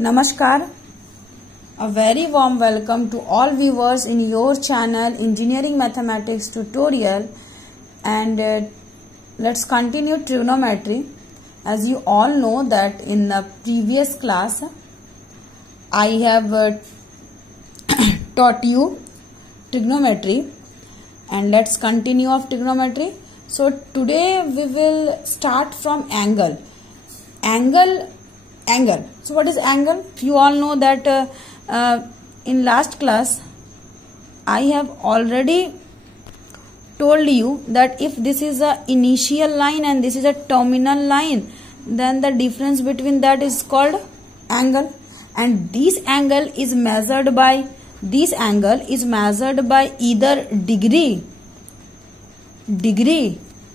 Namaskar. A very warm welcome to all viewers in your channel Engineering Mathematics Tutorial, and let's continue trigonometry. As you all know that in the previous class I have taught you trigonometry, and let's continue of trigonometry. So today we will start from angle. So what is angle? You all know that in last class I have already told you that if this is a initial line and this is a terminal line, then the difference between that is called angle, and this angle is measured by either degree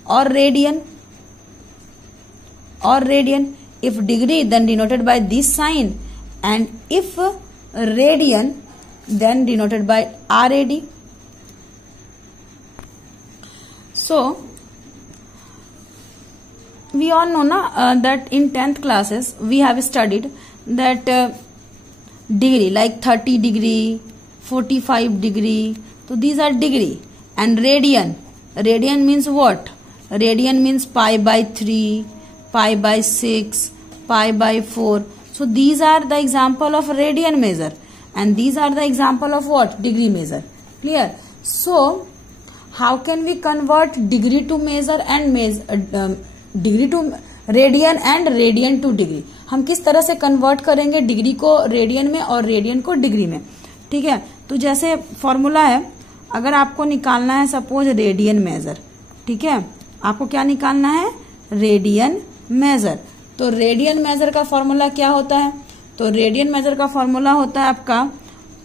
or radian. If degree, then denoted by this sign, and if radian, then denoted by RAD. So we all know that in 10th classes we have studied that degree like 30 degree, 45 degree. So these are degree. And radian means what? Radian means pi by 3, pi by 6, pi by 4. So these are the example of radian measure, and these are the example of what? Degree measure. Clear? So how can we convert degree to measure and degree to radian and radian to degree? हम किस तरह से convert करेंगे degree को radian में और radian को degree में? ठीक है, तो जैसे फॉर्मूला है, अगर आपको निकालना है सपोज रेडियन मेजर, ठीक है, आपको क्या निकालना है? Radian major. तो रेडियन मेजर का फॉर्मूला क्या होता है? तो रेडियन मेजर का फॉर्मूला होता है आपका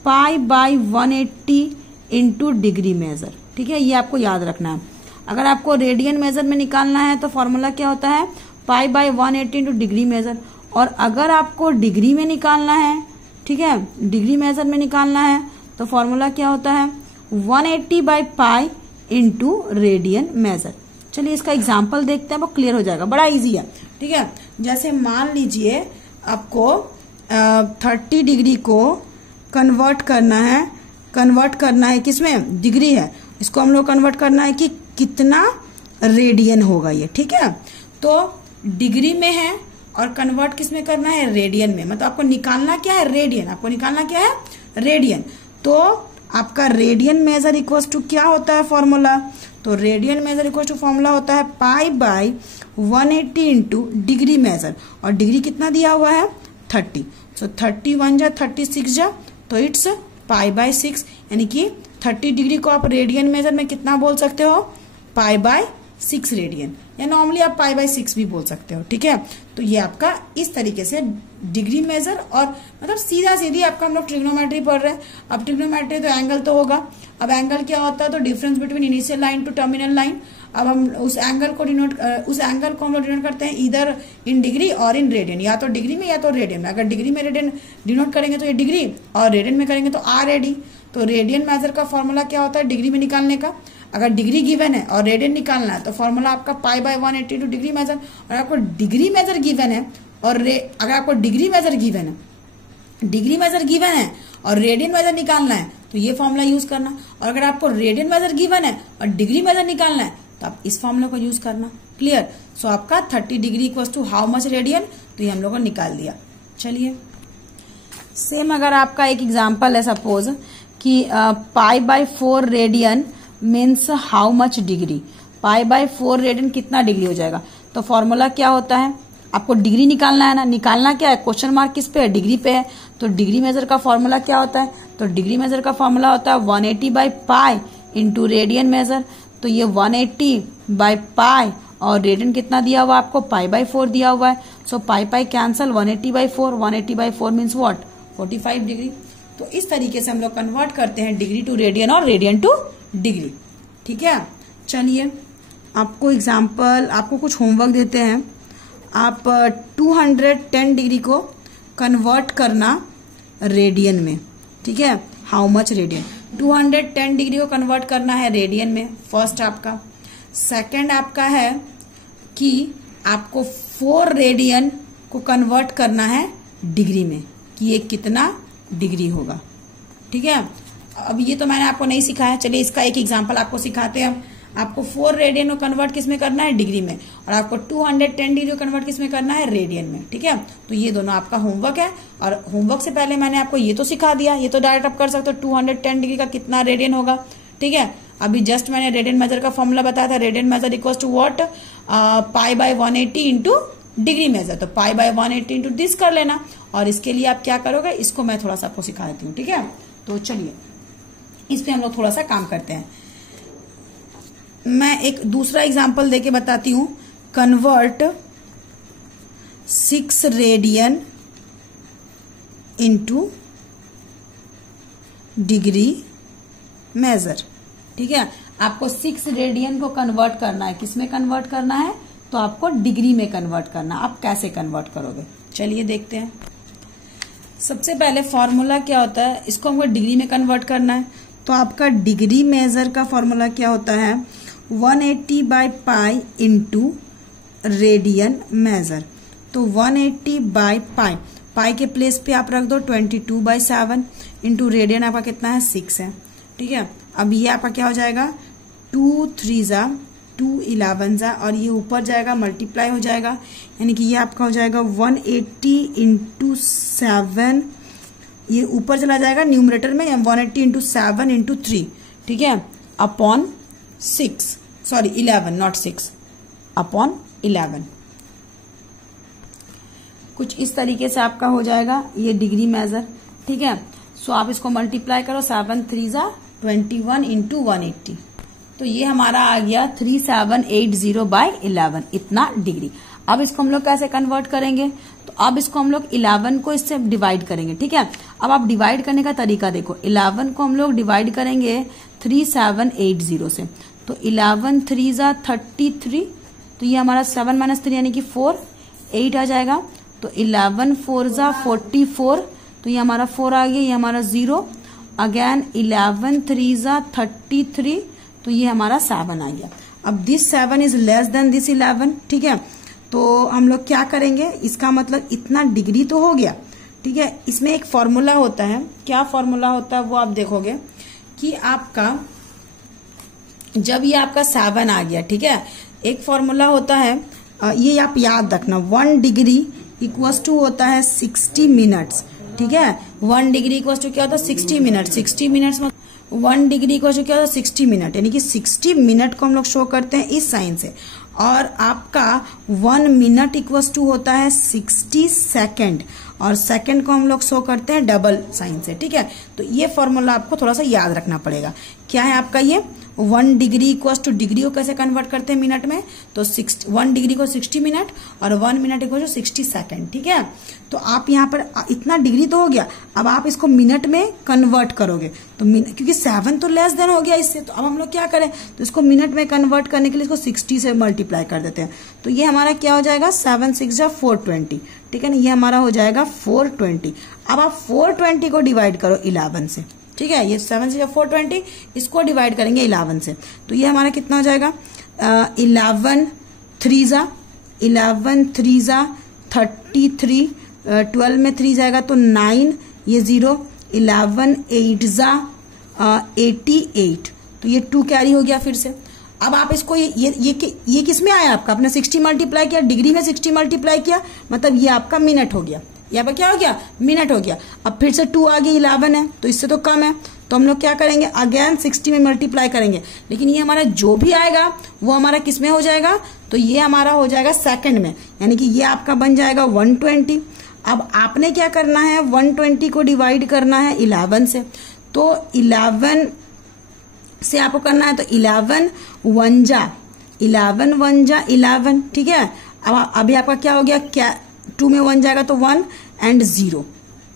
pi by 180 into degree measure. ठीक है, ये आपको याद रखना है. अगर आपको रेडियन मेजर में निकालना है तो फॉर्मूला क्या होता है? Pi by 180 into degree measure. और अगर आपको डिग्री में निकालना है, ठीक है, डिग्री मेजर में निकालना है तो फॉर्मूला क्या होता है? 180 by pi into radian major. चलिए इसका एग्जाम्पल देखते हैं, वो क्लियर हो जाएगा. बड़ा इजी है. ठीक है, जैसे मान लीजिए आपको 30 डिग्री को कन्वर्ट करना है किसमें? डिग्री है. इसको हम लोग कन्वर्ट करना है कि कितना रेडियन होगा ये. ठीक है, तो डिग्री में है और कन्वर्ट किसमें करना है? रेडियन में. मतलब आपको निकालना क्या है? रेडियन. तो आपका रेडियन मेजर इक्वल टू क्या होता है फॉर्मूला? तो radian measure equal to formula होता है pi by 180 into degree measure. और डिग्री कितना दिया हुआ है? 30. सो 31 जा 36 जा, तो इट्स पाई बाई 6. यानी कि 30 डिग्री को आप रेडियन मेजर में कितना बोल सकते हो? पाई बाई 6 रेडियन, या नॉर्मली आप पाई बाई 6 भी बोल सकते हो. ठीक है, तो ये आपका इस तरीके से डिग्री मेजर, और मतलब सीधा सीधी आपका हम लोग ट्रिग्नोमेट्री पढ़ रहे हैं. अब ट्रिग्नोमेट्री तो एंगल तो होगा. अब एंगल क्या होता है? तो difference between initial line to terminal line. अब हम उस एंगल को हम लोग डिनोट करते हैं इधर इन डिग्री और इन रेडियन, या तो डिग्री में या तो रेडियन में. अगर डिग्री में रेडियन डिनोट करेंगे तो ये डिग्री, और रेडियन में करेंगे तो RAD. तो रेडियन मेजर का फॉर्मूला क्या होता है डिग्री में निकालने का? अगर डिग्री गिवन है और रेडियन निकालना है तो फॉर्मूला आपका pi by 180 to degree measure. और आपको डिग्री मेजर गिवन है और अगर आपको डिग्री मेजर गिवन है और रेडियन मेजर निकालना है तो ये फॉर्मूला यूज करना. और अगर आपको रेडियन मेजर गिवन है और डिग्री मेजर निकालना है तो आप इस फॉर्मूला को यूज करना. क्लियर? सो आपका 30 degree equal to how much radian, तो ये हम लोगों ने निकाल दिया. चलिए सेम अगर आपका एक एग्जाम्पल है सपोज कि पाई by 4 radian means how much degree. Pi by 4 radian कितना डिग्री हो जाएगा? तो फॉर्मूला क्या होता है? आपको डिग्री निकालना है ना. निकालना क्या है? क्वेश्चन मार्क किस पे है? डिग्री पे है. तो डिग्री मेजर का फॉर्मूला क्या होता है? तो डिग्री मेजर का फॉर्मूला होता है 180 by pi into radian major. तो ये 180 बाई पाई, और रेडियन कितना दिया हुआ आपको? पाई बाई 4 दिया हुआ है. So pi cancel, 180 by 4 means what? 45 degree. तो इस तरीके से हम लोग कन्वर्ट करते हैं डिग्री टू रेडियन और रेडियन टू डिग्री. ठीक है, चलिए आपको एग्जाम्पल, आपको कुछ होमवर्क देते हैं. आप 210 डिग्री को कन्वर्ट करना रेडियन में. ठीक है, हाउ मच रेडियन? 210 डिग्री को कन्वर्ट करना है रेडियन में, फर्स्ट आपका. सेकंड आपका है कि आपको 4 रेडियन को कन्वर्ट करना है डिग्री में. कि ये कितना डिग्री होगा। ठीक है, अब ये तो मैंने आपको नहीं सिखाया, चलिए इसका एक एग्जांपल आपको सिखाते हैं। आपको 4 रेडियन को कन्वर्ट किस में करना है, डिग्री में, और आपको 210 डिग्री को कन्वर्ट किस में करना है, रेडियन में। ठीक है, तो ये दोनों आपका होमवर्क है, और होमवर्क से पहले मैंने आपको ये तो सिखा दिया, ये तो डायरेक्ट आप कर सकते हो 210 डिग्री का कितना रेडियन होगा। ठीक है, अभी जस्ट मैंने रेडियन मेजर का फॉर्मूला बताया था, radian measure equal to what, π/180 into degree measure, तो π/180 इंटू दिस कर लेना, और इसके लिए आप क्या करोगे, इसको मैं थोड़ा सा आपको सिखा देती हूँ। ठीक है, तो चलिए इस पे हम लोग थोड़ा सा काम करते हैं। मैं एक दूसरा एग्जांपल देके बताती हूँ। Convert 6 radian into degree measure. ठीक है, आपको 6 रेडियन को कन्वर्ट करना है, किसमें कन्वर्ट करना है, तो आपको डिग्री में कन्वर्ट करना। आप कैसे कन्वर्ट करोगे, चलिए देखते हैं। सबसे पहले फॉर्मूला क्या होता है, इसको हमको डिग्री में कन्वर्ट करना है, तो आपका डिग्री मेजर का फॉर्मूला क्या होता है, 180/π इंटू रेडियन मेजर। तो 180/π, पाई के प्लेस पे आप रख दो 22/7 इंटू रेडियन आपका कितना है, 6 है। ठीक है, अब ये आपका क्या हो जाएगा, 2 3 जा 2 11 जा, और ये ऊपर जाएगा मल्टीप्लाई हो जाएगा, यानी कि ये आपका हो जाएगा 180 इंटू 7, ये ऊपर चला जाएगा न्यूमरेटर में, 180 इंटू 7 इंटू 3। ठीक है, अपॉन 6, सॉरी 11 नॉट 6, अपॉन 11। कुछ इस तरीके से आपका हो जाएगा ये डिग्री मेजर। ठीक है, सो आप इसको मल्टीप्लाई करो, 7 3 जा 21 इंटू 180, तो ये हमारा आ गया 3780/11, इतना डिग्री। अब इसको हम लोग कैसे कन्वर्ट करेंगे, तो अब इसको हम लोग 11 को इससे डिवाइड करेंगे। ठीक है, अब आप डिवाइड करने का तरीका देखो, 11 को हम लोग डिवाइड करेंगे 3780 से, तो 11 3 जा 33, तो ये हमारा 7 - 3 यानी कि 4, 8 आ जाएगा, तो 11 4 जा 44, तो ये हमारा 4 आ गया, ये हमारा 0, अगेन 11 3 जा 33, तो ये हमारा 7 आ गया। अब this 7 is less than this 11। ठीक है, तो हम लोग क्या करेंगे, इसका मतलब इतना डिग्री तो हो गया। ठीक है, इसमें एक फॉर्मूला होता है, क्या फॉर्मूला होता है वो आप देखोगे कि आपका जब ये आपका 7 आ गया, ठीक है, एक फॉर्मूला होता है, ये आप याद रखना, 1 डिग्री इक्वल्स टू होता है 60 मिनट्स। ठीक है, 1 डिग्री इक्वल्स टू क्या होता है, 60 मिनट। 60 मिनट्स में 1 डिग्री इक्वल्स टू क्या होता है, 60 मिनट, यानी कि 60 मिनट को हम लोग शो करते हैं इस साइन से, और आपका 1 मिनट इक्वल्स टू होता है 60 सेकेंड, और सेकेंड को हम लोग शो करते हैं डबल साइन से। ठीक है, तो ये फॉर्मूला आपको थोड़ा सा याद रखना पड़ेगा। क्या है आपका ये, 1 डिग्री इक्वल्स टू डिग्री को कैसे कन्वर्ट करते हैं मिनट में, तो 1 डिग्री को 60 मिनट, और 1 मिनट इक्वल टू 60 सेकेंड। ठीक है, तो आप यहाँ पर इतना डिग्री तो हो गया, अब आप इसको मिनट में कन्वर्ट करोगे, तो क्योंकि 7 तो लेस देन हो गया इससे, तो अब हम लोग क्या करें, तो इसको मिनट में कन्वर्ट करने के लिए इसको 60 से मल्टीप्लाई कर देते हैं, तो ये हमारा क्या हो जाएगा, 7 6 जा 420। ठीक है ना, ये हमारा हो जाएगा 420। अब आप 420 को डिवाइड करो 11 से। ठीक है, ये 7 6 420, इसको डिवाइड करेंगे 11 से, तो ये हमारा कितना हो जाएगा, 11 3 जा 33, 12 में 3 जाएगा तो 9, ये 0, 11 8 जा 88, तो ये 2 कैरी हो गया फिर से। अब आप इसको ये किस में आया आपका, आपने 60 मल्टीप्लाई किया, डिग्री में 60 मल्टीप्लाई किया, मतलब ये आपका मिनट हो गया, यहाँ पर क्या हो गया, मिनट हो गया। अब फिर से 2 आगे 11 है, तो इससे तो कम है, तो हम लोग क्या करेंगे, अगेन 60 में मल्टीप्लाई करेंगे, लेकिन ये हमारा जो भी आएगा वो हमारा किस में हो जाएगा, तो ये हमारा हो जाएगा सेकंड में, यानी कि ये आपका बन जाएगा 120। अब आपने क्या करना है, 120 को डिवाइड करना है 11 से, तो 11 से आपको करना है, तो 11 1 जा 11। ठीक है, अब अभी आपका क्या हो गया, क्या 2 में 1 जाएगा तो 1 एंड 0।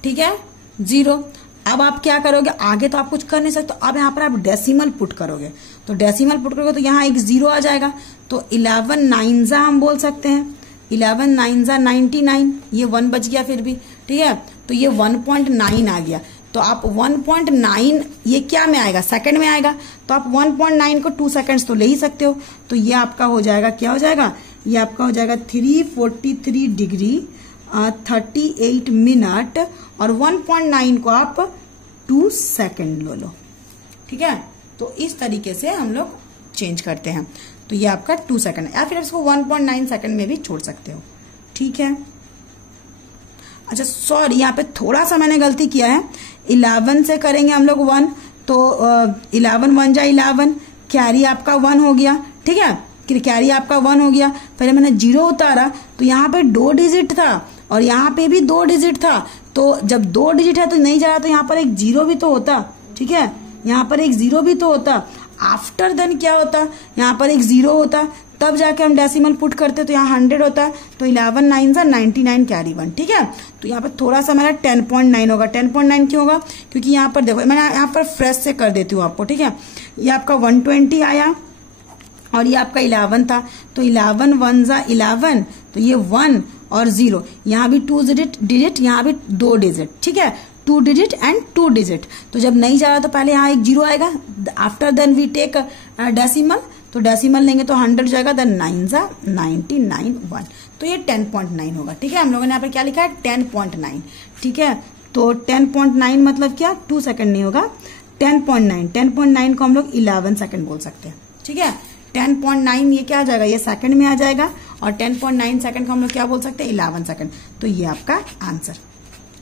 ठीक है, 0। अब आप क्या करोगे, आगे तो आप कुछ कर नहीं सकते, अब यहाँ पर आप डेसिमल पुट करोगे, तो डेसिमल पुट करोगे तो यहाँ एक 0 आ जाएगा, तो 11 9 जा हम बोल सकते हैं, 11 9 जा 99, ये 1 बच गया फिर भी। ठीक है, तो ये 1.9 आ गया, तो आप 1.9 ये क्या में आएगा, सेकंड में आएगा, तो आप 1.9 को 2 सेकंड्स तो ले ही सकते हो, तो ये आपका हो जाएगा, क्या हो जाएगा, ये आपका हो जाएगा 343 डिग्री 38 मिनट और 1.9 को आप 2 सेकेंड ले लो। ठीक है, तो इस तरीके से हम लोग चेंज करते हैं। तो ये आपका 2 सेकेंड, या फिर इसको 1.9 सेकेंड में भी छोड़ सकते हो। ठीक है, अच्छा सॉरी, यहाँ पे थोड़ा सा मैंने गलती किया है। 11 से करेंगे हम लोग 1, तो 11 1 जा 11, कैरी आपका 1 हो गया। ठीक है, कैरी आपका 1 हो गया। पहले मैंने 0 उतारा तो यहाँ पे 2 डिजिट था और यहाँ पे भी 2 डिजिट था। तो जब 2 डिजिट है तो नहीं जा रहा, तो यहाँ पर एक 0 भी तो होता। ठीक है, यहाँ पर एक 0 भी तो होता। आफ्टर देन क्या होता, यहाँ पर एक 0 होता, तब जाके हम डेसिमल पुट करते तो यहाँ 100 होता। तो 11 9 जा 99 कैरी 1। ठीक है, तो यहाँ पर थोड़ा सा मेरा 10.9 होगा। 10.9 क्यों होगा, क्योंकि यहाँ पर देखो मैं यहाँ पर फ्रेश से कर देती हूँ आपको। ठीक है, ये आपका 120 आया और ये आपका 11 था, तो 11 1 जा 11, तो ये 1 और 0, यहाँ भी 2 डिजिट, यहाँ भी 2 डिजिट। ठीक है, 2 डिजिट एंड 2 डिजिट। तो जब नहीं जा रहा तो पहले यहाँ एक 0 आएगा, after then we take decimal, तो डेसिमल लेंगे तो 100 जाएगा, देन 9 जा 99 1, तो ये 10.9 होगा। ठीक है, हम लोगों ने यहाँ पर क्या लिखा है 10.9। ठीक है, तो 10.9 मतलब क्या, 2 सेकेंड नहीं होगा, 10.9 को हम लोग 11 सेकेंड बोल सकते हैं। ठीक है, 10.9 ये क्या आ जाएगा, ये सेकंड में आ जाएगा, और 10.9 सेकंड को हम लोग क्या बोल सकते हैं 11 सेकंड। तो ये आपका आंसर।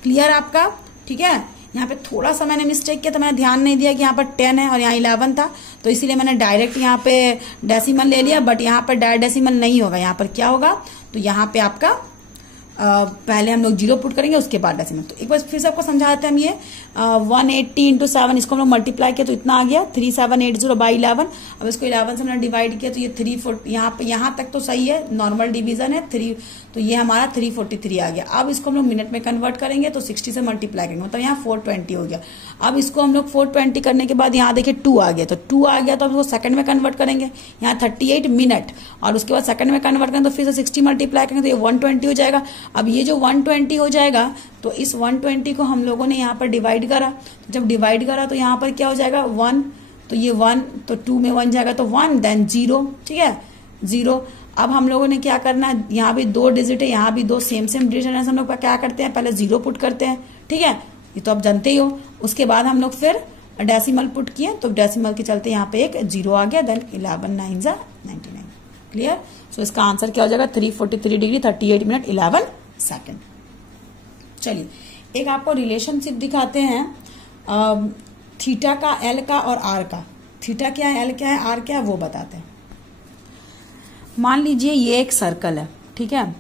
क्लियर आपका। ठीक है, यहाँ पे थोड़ा सा मैंने मिस्टेक किया, तो मैंने ध्यान नहीं दिया कि यहाँ पर 10 है और यहाँ 11 था, तो इसीलिए मैंने डायरेक्ट यहाँ पे डेसिमल ले लिया। बट यहाँ पर डायरेक्ट डेसिमल नहीं होगा, यहाँ पर क्या होगा, तो यहाँ पे आपका पहले हम लोग 0 पुट करेंगे, उसके बाद डेसिमल। तो एक बार फिर से आपको समझाते हैं हम ये 180 इंटू 7, इसको हम लोग मल्टीप्लाई किया तो इतना आ गया 3780 बाई 11। अब इसको 11 से हमने डिवाइड किया तो ये 340, यहाँ तक तो सही है, नॉर्मल डिवीजन है 3, तो ये हमारा 343 आ गया। अब इसको हम लोग मिनट में कन्वर्ट करेंगे तो 60 से मल्टीप्लाई करेंगे, मतलब यहाँ 420 हो गया। अब इसको हम लोग 420 करने के बाद यहाँ देखिए 2 आ गया, तो 2 आ गया तो हम इसको सेकंड में कन्वर्ट करेंगे, यहाँ 38 मिनट, और उसके बाद सेकंड में कन्वर्ट करेंगे तो फिर से 60 मल्टीप्लाई करेंगे तो ये 120 हो जाएगा। अब ये जो 120 हो जाएगा, तो इस 120 को हम लोगों ने यहाँ पर डिवाइड करा, तो जब डिवाइड करा तो यहाँ पर क्या हो जाएगा 1, तो ये 1, तो 2 में 1 जाएगा तो 1, देन 0। ठीक है, 0। अब हम लोगों ने क्या करना है, यहाँ भी 2 डिजिट है, यहाँ भी 2 सेम डिजिट है, हम लोग क्या करते हैं, पहले 0 पुट करते हैं। ठीक है, ये तो आप जानते ही हो। उसके बाद हम लोग फिर डेसिमल पुट किए, तो डेसिमल के चलते यहाँ पे एक 0 आ गया, देन 11 9 जा 99। क्लियर। सो इसका आंसर क्या हो जाएगा 343 डिग्री 38 मिनट 11 सेकेंड। चलिए एक आपको रिलेशनशिप दिखाते हैं थीटा का, एल का और आर का। थीटा क्या है, एल क्या है, आर क्या है, वो बताते हैं। मान लीजिए ये एक सर्कल है। ठीक है,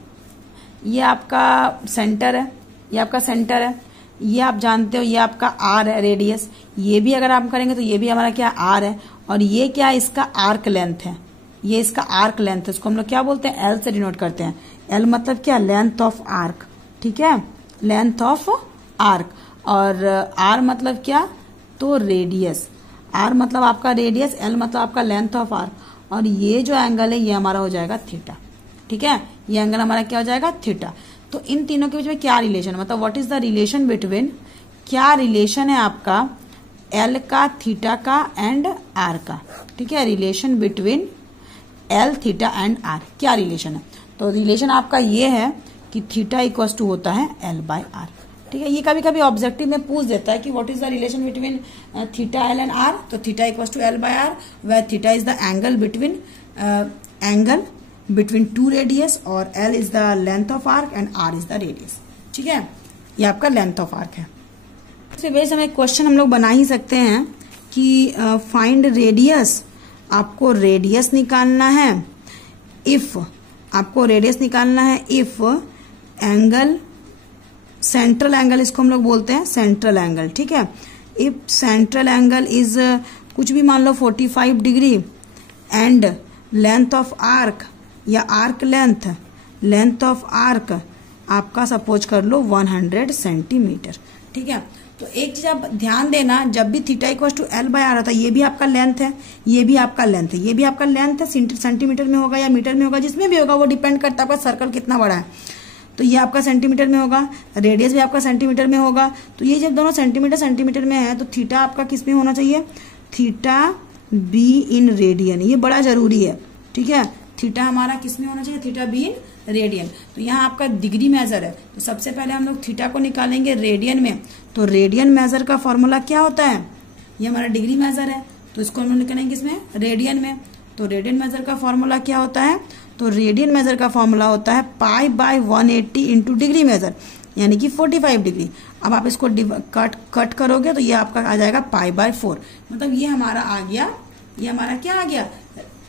ये आपका सेंटर है, ये आपका सेंटर है, ये आप जानते हो ये आपका आर है, रेडियस। ये भी अगर आप करेंगे तो ये भी हमारा क्या आर है, और ये क्या है, इसका आर्क लेंथ है, ये इसका आर्क लेंथ है, इसको हम लोग क्या बोलते हैं, एल से डिनोट करते हैं। एल मतलब क्या, लेंथ ऑफ आर्क। ठीक है, लेंथ ऑफ आर्क। और आर मतलब क्या, तो रेडियस। आर मतलब आपका रेडियस, एल मतलब आपका लेंथ ऑफ आर्क, और ये जो एंगल है ये हमारा हो जाएगा थीटा। ठीक है, ये एंगल हमारा क्या हो जाएगा, थीटा। तो इन तीनों के बीच में क्या रिलेशन, मतलब what is the relation between, क्या रिलेशन है आपका एल का, थीटा का एंड आर का। ठीक है, relation between l, theta and r, क्या रिलेशन है। तो रिलेशन आपका ये है कि थीटा इक्वल्स टू होता है एल बाय आर। ठीक है, ये कभी कभी ऑब्जेक्टिव में पूछ देता है कि what is the relation between theta L and R. तो theta equals to L by R, where theta is the angle between two radius, और L is the length of arc and R is the radius. ठीक है, ये आपका length of arc है। इससे base हमें question हम लोग बना ही सकते हैं कि फाइंड रेडियस, आपको रेडियस निकालना है। इफ आपको रेडियस निकालना है, इफ एंगल, सेंट्रल एंगल इसको हम लोग बोलते हैं, सेंट्रल एंगल। ठीक है, इफ सेंट्रल एंगल इज कुछ भी मान लो 45 degree and length of arc या आर्क लेंथ ऑफ आर्क आपका सपोज कर लो 100 सेंटीमीटर। ठीक है, तो एक चीज आप ध्यान देना, जब भी theta equal to L by r होता है, ये भी आपका लेंथ है, ये भी आपका लेंथ है, ये भी आपका लेंथ है, सेंटीमीटर में होगा या मीटर में होगा, जिसमें भी होगा वो डिपेंड करता है आपका सर्कल कितना बड़ा है। तो ये आपका सेंटीमीटर में होगा, रेडियस भी आपका सेंटीमीटर में होगा। तो ये जब दोनों सेंटीमीटर में है तो थीटा आपका किस में होना चाहिए, थीटा बी इन रेडियन, ये बड़ा जरूरी है। ठीक है, थीटा हमारा किस में होना चाहिए, थीटा बी इन रेडियन। तो यहाँ आपका डिग्री मेजर है, तो सबसे पहले हम लोग थीटा को निकालेंगे रेडियन में। तो रेडियन मेजर का फॉर्मूला क्या होता है, ये हमारा डिग्री मेजर है, तो इसको हम लोग निकालेंगे इसमें रेडियन में। तो रेडियन मेजर का फॉर्मूला क्या होता है, तो रेडियन मेजर का फॉर्मूला होता है pi by 180 into degree measure, यानी कि 45 डिग्री। अब आप इसको कट करोगे तो ये आपका आ जाएगा पाई बाय 4, मतलब ये हमारा आ गया, ये हमारा क्या आ गया,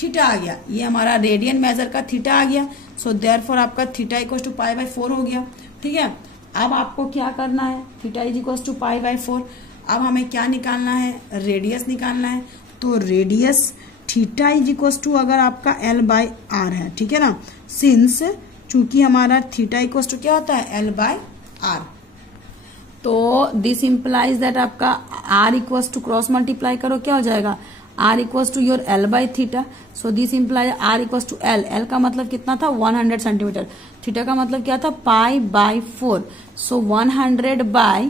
थीटा आ गया। ये हमारा रेडियन मेजर का थीटा आ गया। सो देयरफॉर आपका theta equal to pi by 4 हो गया। ठीक है, अब आपको क्या करना है, theta is equal to pi by 4। अब हमें क्या निकालना है, रेडियस निकालना है। तो radius theta is equal to अगर आपका एल बाय आर है, ठीक है ना, सिंस चूंकि हमारा थीटा इक्वल टू क्या होता है, एल बाय आर। तो दिस इंप्लाइज दैट आपका r equal to cross multiply करो, क्या हो जाएगा, r equal to your l by theta. So this implies r equal to l, l का मतलब कितना था 100 सेंटीमीटर, थीटा का मतलब क्या था पाई बाय 4। सो 100 बाय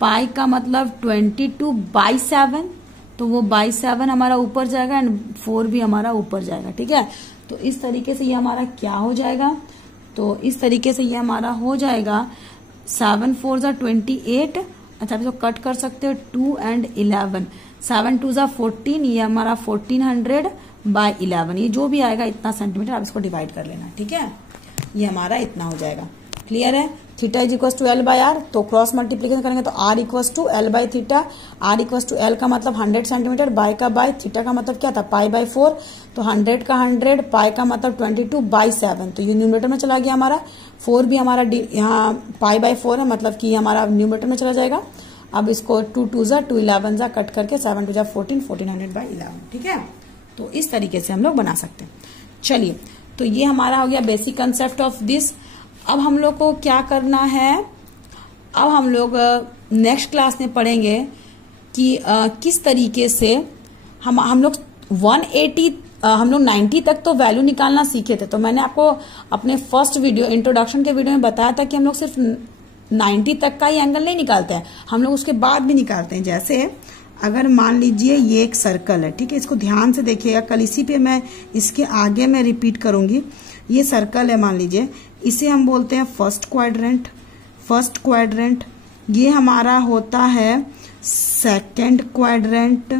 पाई का मतलब 22 बाई 7, तो वो बाई 7 हमारा ऊपर जाएगा एंड 4 भी हमारा ऊपर जाएगा। ठीक है, तो इस तरीके से ये हमारा क्या हो जाएगा, तो इस तरीके से ये हमारा हो जाएगा 7 4 जा 28। अच्छा, आप इसको कट कर सकते हो 2 एंड 11, 7 2 जा 14, ये हमारा 1400 बाय 11, ये जो भी आएगा इतना सेंटीमीटर आप इसको डिवाइड कर लेना। ठीक है, ये हमारा इतना हो जाएगा। क्लियर है, theta is equal to L by r, तो क्रॉस मल्टीप्लीकेशन करेंगे तो r equal to L by theta, r equal to l का मतलब 100 सेंटीमीटर, बाय का बाय, थीटा का मतलब क्या था पाई बाय 4, तो 100 का 100, पाई का मतलब 22 बाई 7, तो ये न्यूमरेटर में चला गया हमारा, 4 भी हमारा यहाँ पाई बाय 4 है, मतलब कि हमारा न्यूमरेटर में चला जाएगा। अब इसको 2 2 जा 2 11 जा कट करके 7 2 जा 14, 1400 बाई 11। ठीक है, तो इस तरीके से हम लोग बना सकते हैं। चलिए, तो ये हमारा हो गया बेसिक कंसेप्ट ऑफ दिस। अब हम लोग को क्या करना है, अब हम लोग नेक्स्ट क्लास में पढ़ेंगे कि किस तरीके से हम लोग 180 हम लोग 90 तक तो वैल्यू निकालना सीखे थे। तो मैंने आपको अपने फर्स्ट वीडियो इंट्रोडक्शन के वीडियो में बताया था कि हम लोग सिर्फ 90 तक का ही एंगल नहीं निकालते हैं, हम लोग उसके बाद भी निकालते हैं। जैसे अगर मान लीजिए ये एक सर्कल है, ठीक है, इसको ध्यान से देखिएगा, कल इसी पे मैं इसके आगे मैं रिपीट करूंगी। ये सर्कल है, मान लीजिए इसे हम बोलते हैं फर्स्ट क्वाड्रेंट, फर्स्ट क्वाड्रेंट। ये हमारा होता है सेकंड क्वाड्रेंट,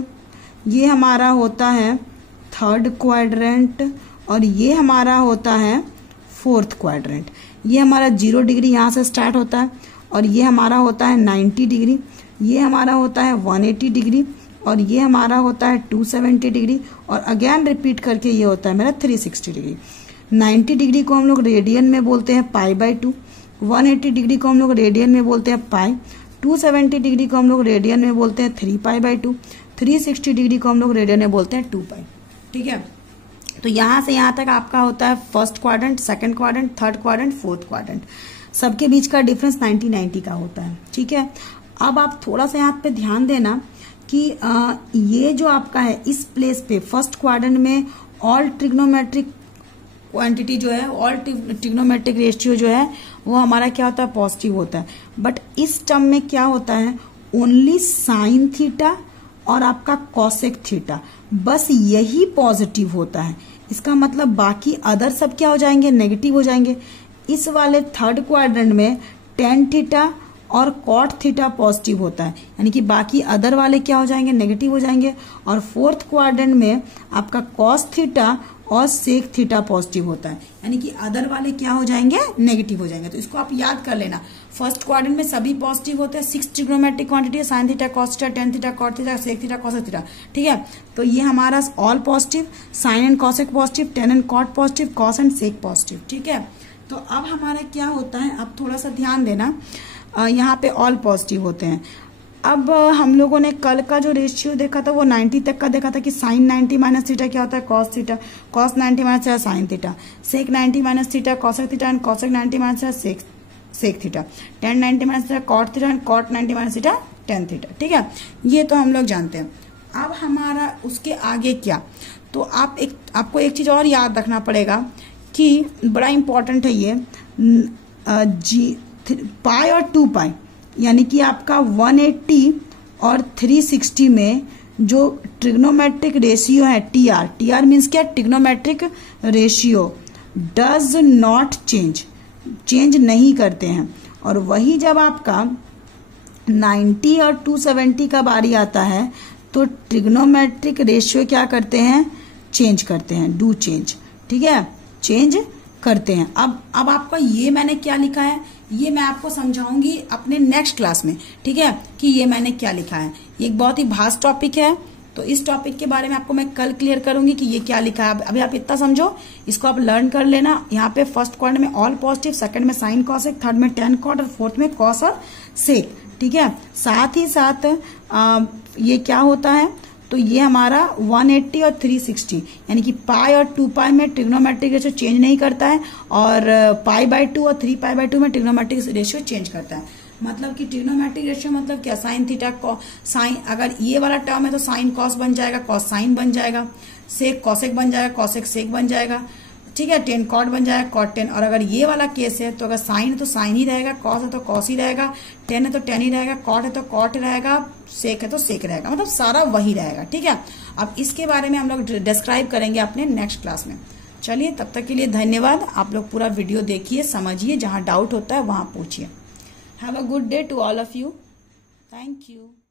ये हमारा होता है थर्ड क्वाड्रेंट, और ये हमारा होता है फोर्थ क्वाड्रेंट। ये हमारा 0 डिग्री यहाँ से स्टार्ट होता है, और ये हमारा होता है 90 डिग्री, ये हमारा होता है 180 डिग्री, और ये हमारा होता है 270 डिग्री, और अगेन रिपीट करके ये होता है मेरा 360 डिग्री। 90 डिग्री को हम लोग रेडियन में बोलते हैं पाई बाय 2, 180 डिग्री को हम लोग रेडियन में बोलते हैं पाई, 270 डिग्री को हम लोग रेडियन में बोलते हैं 3 पाई बाय 2, 360 डिग्री को हम लोग रेडियन में बोलते हैं 2 पाई। ठीक है, तो यहाँ से यहाँ तक आपका होता है first quadrant, second quadrant, third quadrant, fourth quadrant. सबके बीच का डिफरेंस 90-90 का होता है। ठीक है, अब आप थोड़ा सा यहाँ पे ध्यान देना कि ये जो आपका है इस प्लेस पे फर्स्ट क्वाड्रेंट में ऑल ट्रिग्नोमेट्रिक क्वांटिटी जो है, ऑल ट्रिग्नोमेट्रिक रेशियो जो है वो हमारा क्या होता है, पॉजिटिव होता है। बट इस टर्म में क्या होता है, ओनली साइन थीटा और आपका कॉसेक थीटा, बस यही पॉजिटिव होता है। इसका मतलब बाकी अदर सब क्या हो जाएंगे, नेगेटिव हो जाएंगे। इस वाले थर्ड क्वाड्रेंट में टेन थीटा और कॉट थीटा पॉजिटिव होता है, यानी कि बाकी अदर वाले क्या हो जाएंगे, नेगेटिव हो जाएंगे। और फोर्थ क्वाड्रेंट में आपका कॉस थीटा और सेक थीटा पॉजिटिव होता है, यानी कि अदर वाले क्या हो जाएंगे, नेगेटिव हो जाएंगे। तो इसको आप याद कर लेना, फर्स्ट क्वाड्रेंट में सभी पॉजिटिव होते हैं, 6 ट्रिग्नोमेट्रिक क्वांटिटी है, sine theta, cos theta, tan theta, cot theta, sec theta, cosec theta. ठीक है, तो ये हमारा all positive, sine and cosec positive, tan and cot positive, cos and sec positive. ठीक है, तो अब हमारा क्या होता है, अब थोड़ा सा ध्यान देना, यहाँ पे ऑल पॉजिटिव होते हैं। अब हम लोगों ने कल का जो रेशियो देखा था वो 90 तक का देखा था कि साइन 90 माइनस थीटा क्या होता है, cos theta, cos 90 minus theta sine theta, sec 90 minus theta cosec theta and cosec 90 minus theta sec theta, tan 90 minus theta cot theta and cot 90 minus theta tan theta. ठीक है, ये तो हम लोग जानते हैं। अब हमारा उसके आगे क्या, तो आपको एक चीज और याद रखना पड़ेगा कि बड़ा इंपॉर्टेंट है ये, पाई और 2 पाई, यानी कि आपका 180 और 360 में जो ट्रिग्नोमेट्रिक रेशियो है टीआर, टीआर मीन्स क्या, trigonometric ratio does not change, change नहीं करते हैं। और वही जब आपका 90 और 270 का बारी आता है तो ट्रिग्नोमेट्रिक रेशियो क्या करते हैं, चेंज करते हैं, डू चेंज, ठीक है, चेंज करते हैं। अब आपका ये मैंने क्या लिखा है ये मैं आपको समझाऊंगी अपने नेक्स्ट क्लास में, ठीक है, कि ये मैंने क्या लिखा है। ये एक बहुत ही भास्ट टॉपिक है, तो इस टॉपिक के बारे में आपको मैं कल क्लियर करूंगी कि ये क्या लिखा है। अभी आप इतना समझो, इसको आप लर्न कर लेना। यहाँ पे फर्स्ट क्वाड्रेंट में ऑल पॉजिटिव, सेकंड में साइन कॉसेक, थर्ड में टेन कॉट और फोर्थ में कॉस और सेक, ठीक है। साथ ही साथ ये क्या होता है, तो ये हमारा 180 और 360 यानी कि पाई और 2 पाई में ट्रिग्नोमेट्रिक रेशियो चेंज नहीं करता है, और पाई बाय 2 और 3 पाई बाय 2 में ट्रिग्नोमेट्रिक रेशियो चेंज करता है। मतलब कि ट्रिग्नोमेट्रिक रेशियो मतलब क्या, साइन थीटा साइन, अगर ये वाला टर्म है तो साइन कॉस बन जाएगा, कॉस साइन बन जाएगा, सेक कॉसेक बन जाएगा, कॉसेक सेक बन जाएगा, ठीक है, टेन कॉट बन जाएगा, कॉट टेन। और अगर ये वाला केस है तो अगर साइन है तो साइन ही रहेगा, कॉस है तो कॉस ही रहेगा, टेन है तो टेन ही रहेगा, कॉट है तो कॉट रहेगा, सेक है तो सेक रहेगा, मतलब सारा वही रहेगा, ठीक है। अब इसके बारे में हम लोग डिस्क्राइब करेंगे अपने नेक्स्ट क्लास में। चलिए, तब तक के लिए धन्यवाद। आप लोग पूरा वीडियो देखिए, समझिए, जहां डाउट होता है वहां पूछिए। Have a good day to all of you. Thank you.